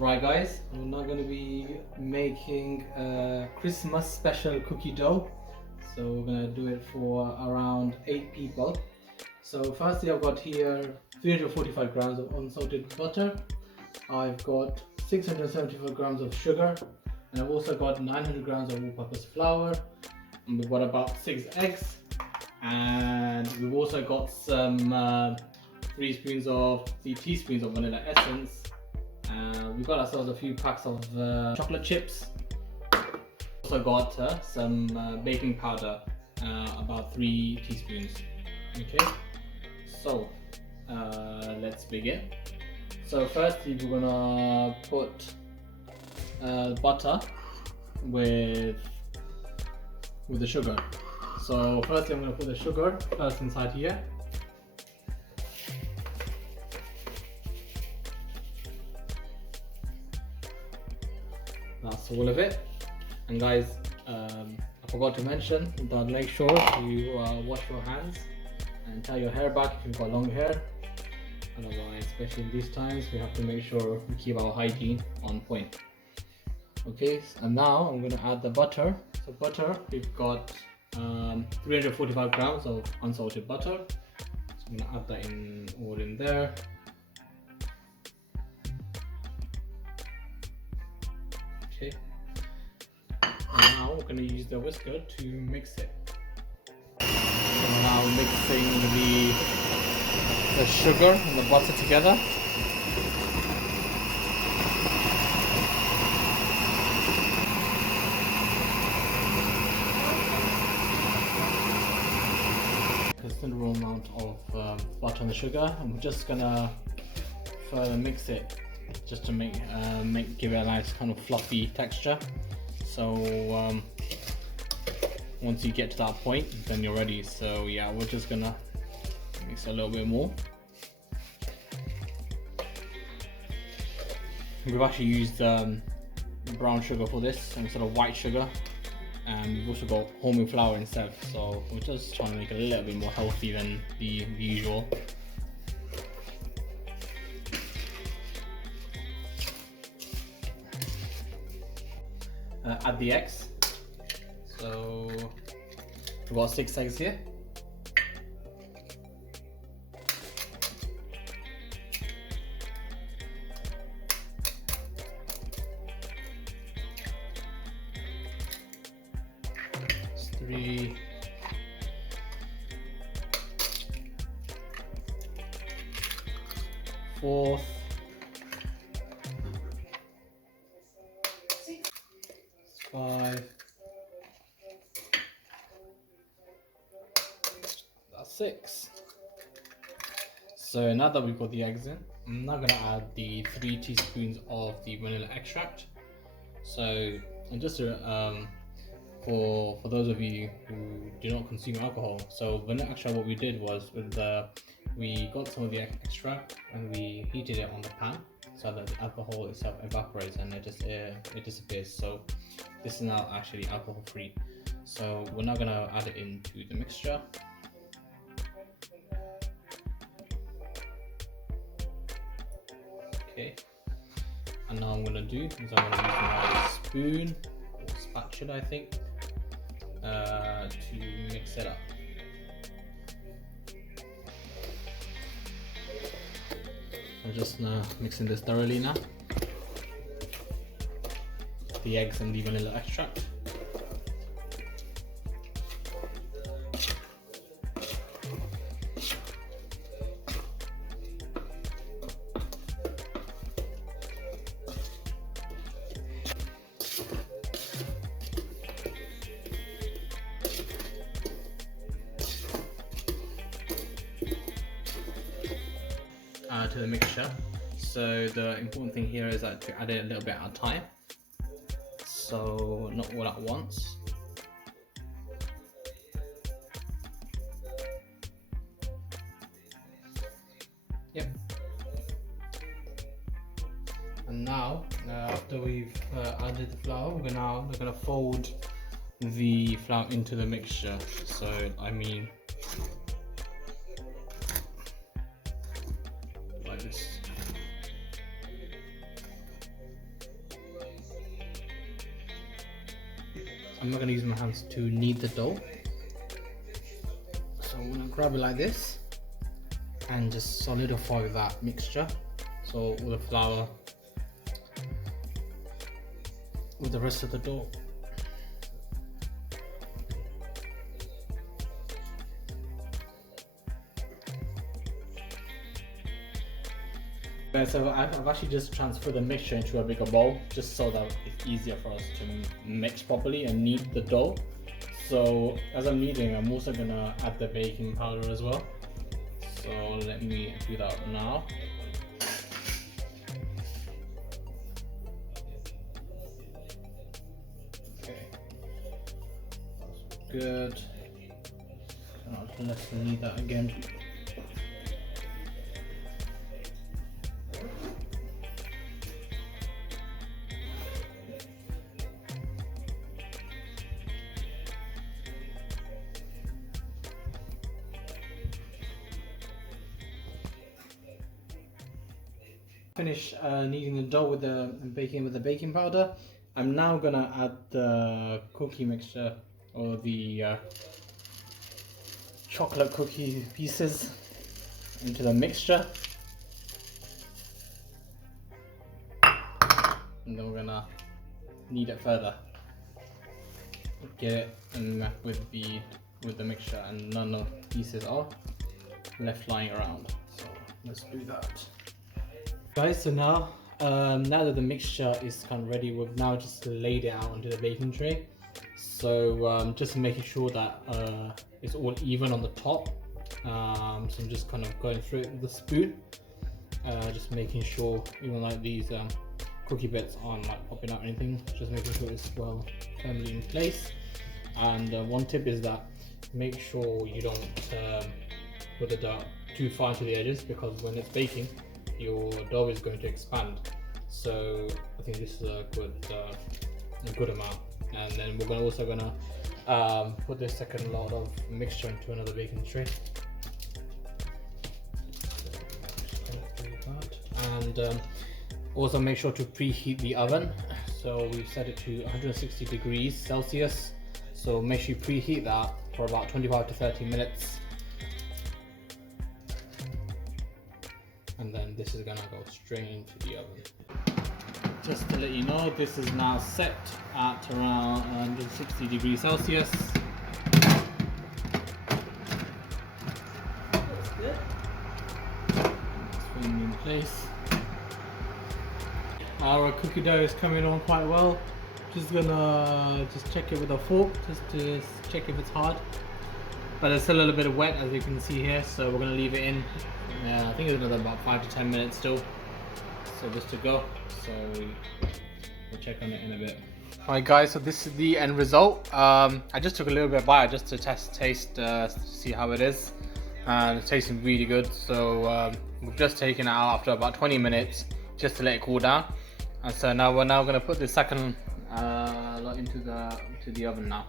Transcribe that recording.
Right guys, we're now going to be making a Christmas special cookie dough. So we're going to do it for around 8 people. So firstly I've got here 345 grams of unsalted butter. I've got 675 grams of sugar. And I've also got 900 grams of all-purpose flour. And we've got about 6 eggs. And we've also got some 3 teaspoons of vanilla essence. We've got ourselves a few packs of chocolate chips. Also got some baking powder, about 3 teaspoons. Okay, so let's begin. So firstly we're gonna put butter with the sugar. So firstly I'm gonna put the sugar first inside here. That's all of it. And guys, I forgot to mention that make sure you wash your hands and tie your hair back if you've got long hair. Otherwise, especially in these times, we have to make sure we keep our hygiene on point. Okay, and now I'm going to add the butter. So butter, we've got 345 grams of unsalted butter. So I'm going to add that all in there. Okay. And now we're going to use the whisker to mix it. So now mixing the sugar and the butter together. Considerable amount of butter and the sugar, and we're just gonna further mix it just to give it a nice kind of fluffy texture. So once you get to that point, then you're ready. So yeah, we're just gonna mix a little bit more. We've actually used brown sugar for this instead of white sugar, and we've also got wholemeal flour instead. So we're just trying to make it a little bit more healthy than the usual. Add the eggs. So we've got 6 eggs here. It's 3. 4th. 5. That's 6. So now that we've got the eggs in, I'm now going to add the 3 teaspoons of the vanilla extract. So, and just to, for those of you who do not consume alcohol, so vanilla extract, what we did was we got some of the extract and we heated it on the pan so that the alcohol itself evaporates and it disappears. So this is now actually alcohol free. So we're now going to add it into the mixture. Okay, and now I'm going to do is I'm going to use my spoon or spatula, I think, to mix it up. I'm just mixing this thoroughly now. The eggs and the vanilla extract. To the mixture. So the important thing here is that to add it a little bit at a time, so not all at once. Yep. And now after we've added the flour, we're gonna fold the flour into the mixture. So I mean like this. I'm not going to use my hands to knead the dough. So I'm going to grab it like this and just solidify that mixture. So all the flour with the rest of the dough. So I've actually just transferred the mixture into a bigger bowl just so that it's easier for us to mix properly and knead the dough. So as I'm kneading, I'm also gonna add the baking powder as well. So let me do that now. Okay, that's good. Let's knead that again. Finish kneading the dough with the baking powder. I'm now gonna add the cookie mixture or the chocolate cookie pieces into the mixture, and then we're gonna knead it further. Get it and with the mixture, and none of the pieces are left lying around. So let's do that. Guys, so now that the mixture is kind of ready, we've now just laid it out onto the baking tray. So just making sure that it's all even on the top. So I'm just kind of going through it with the spoon, just making sure even like these cookie bits aren't like popping out or anything. Just making sure it's well firmly in place. And one tip is that make sure you don't put the dough too far to the edges, because when it's baking, your dough is going to expand. So I think this is a good amount. And then we're also gonna put the second lot of mixture into another baking tray. And also make sure to preheat the oven. So we've set it to 160 degrees Celsius. So make sure you preheat that for about 25 to 30 minutes. And then this is gonna go straight into the oven. Just to let you know, this is now set at around 160 degrees Celsius. That's good. It's in place. Our cookie dough is coming on quite well. Just gonna check it with a fork just to check if it's hard. But it's still a little bit wet, as you can see here, so we're gonna leave it in. I think it's another about 5 to 10 minutes still. So just to go. So we'll check on it in a bit. Alright guys, so this is the end result. I just took a little bit of bite just to taste to see how it is, and it's tasting really good. So we've just taken it out after about 20 minutes just to let it cool down. And so now we're going to put the second lot into the oven now.